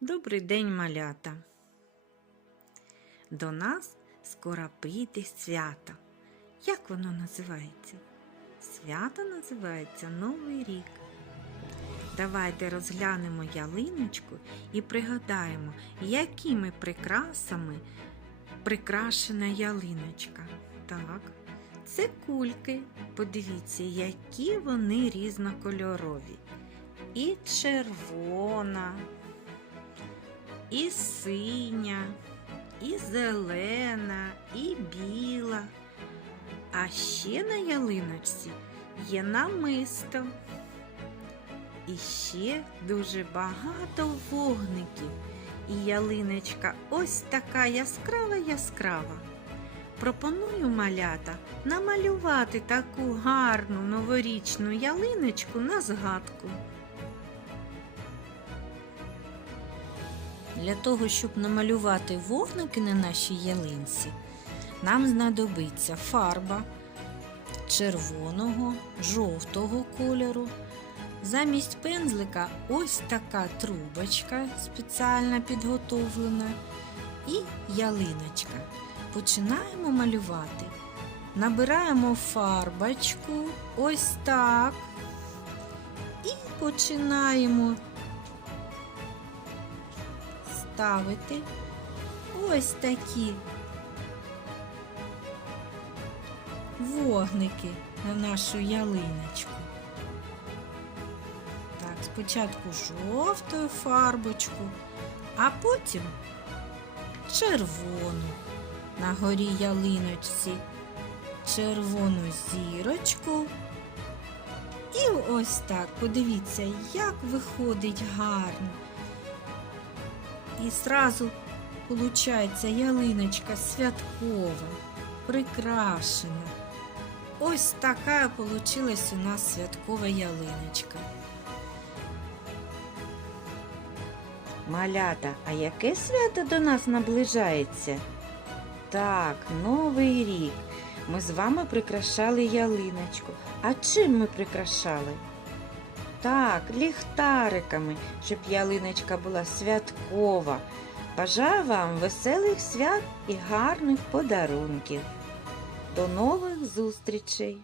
Добрий день, малята. До нас скоро прийде свято. Як воно називається? Свято називається Новий рік. Давайте розглянемо ялиночку і пригадаємо, якими прикрасами прикрашена ялиночка. Так, це кульки. Подивіться, які вони різнокольорові. І червона, і синя, і зелена, і біла. А ще на ялиночці є намисто. І ще дуже багато вогників. І ялиночка ось така яскрава яскрава. Пропоную малята намалювати таку гарну новорічну ялиночку на згадку. Для того, щоб намалювати вогники на нашій ялинці, нам знадобиться фарба червоного, жовтого кольору. Замість пензлика ось така трубочка спеціально підготовлена і ялиночка. Починаємо малювати. Набираємо фарбочку ось так і починаємо ставити ось такі вогники на нашу ялиночку. Так, спочатку жовтою фарбочку, а потім червону на горі ялиночці, червону зірочку. І ось так, подивіться, як виходить гарно. І зразу виходить ялиночка святкова, прикрашена. Ось така получилась у нас святкова ялиночка. Малята, а яке свято до нас наближається? Так, Новий рік. Ми з вами прикрашали ялиночку. А чим ми прикрашали? Так, ліхтариками, щоб ялиночка була святкова. Бажаю вам веселих свят і гарних подарунків. До нових зустрічей!